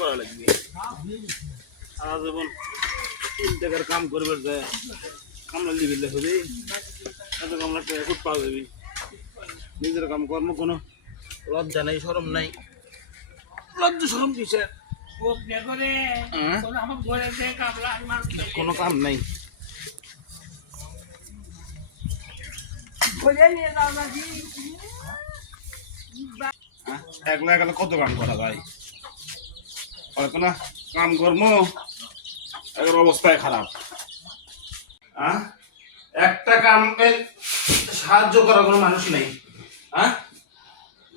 করা লাগবে সারা জীবন 3 টাকার কাম করবে যায় কামলা লিবিলে হবে এত কামলা টাকা খুব পাওয়া যাবে নিজের কাম কর্ম কোনো লজ্জা নাই শরম নাই লজ্জা শরম কিসে কোনো কাম নাই একলা একলা কত কাম করা যায় হয়তো না কাম কর্ম এর অবস্থায় খারাপ একটা কামের সাহায্য করার কোনো মানুষ নেই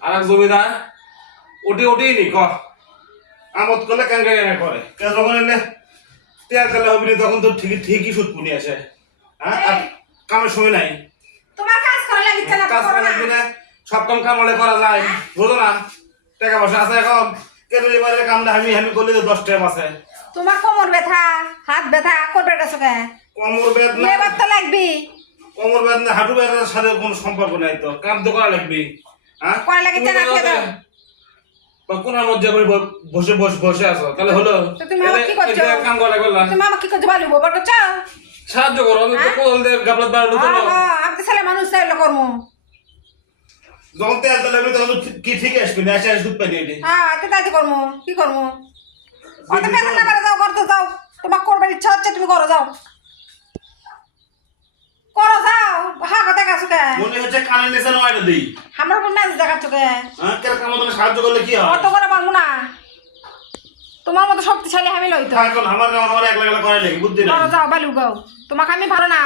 আর এক জমিদার ওঠেই নি আমত করলে ক্যাঙ্কা করে যখন এলে তেল তেলা হবি তখন তো ঠিকই সুদ পুনি আসে আর কামের সময় নাই তোমার কাজ করা লাগিছে না কাজ করা লাগবে না সব কাম কামলে করা যায় বুঝো না টাকা পয়সা আছে এখন কেন এবারে কামটা আমি করলে তো 10 টাকা আছে তোমার কোমর ব্যথা হাত ব্যথা করবে গেছো কে কোমর বেদনা লেবার তো লাগবে কোমর বেদনা হাঁটু বেদনার সাথে কোনো সম্পর্ক নাই তো কাম তো করা লাগবে করা লাগিছে না খেয়ে দাও কোনার মধ্যে বসে আছো তাহলে হলো তো তুমি আমাকে কি করছো কাম করা করলা তুমি আমাকে কি করছো বালু গোবর করছো সাহায্য করো আমি তো কোল দিয়ে গাবলাত বাড়ানো তো আমি তো ছেলে মানুষ চাইলে করবো যখন তেল তেল আমি তখন কি ঠিক আসবে না আসে দুধ পাই দিয়ে তো তাই করবো কি করবো অত বেতন না করে যাও করতে যাও তোমার করবার ইচ্ছা হচ্ছে তুমি করো যাও করো যাও হাগা দেখাছো কে মনে হচ্ছে কানে নিচে নয়টা দেই আমার উপর ম্যাচ দেখাচ্ছ কে কেন কাম তোমাকে সাহায্য করলে কি হয় অত করে পারবো না তোমার মতো শক্তিশালী আমি লইতো এখন আমার একলা একলা করে লাগি বুদ্ধি না করো যাও বালু গাও তোমাকে আমি ভালো না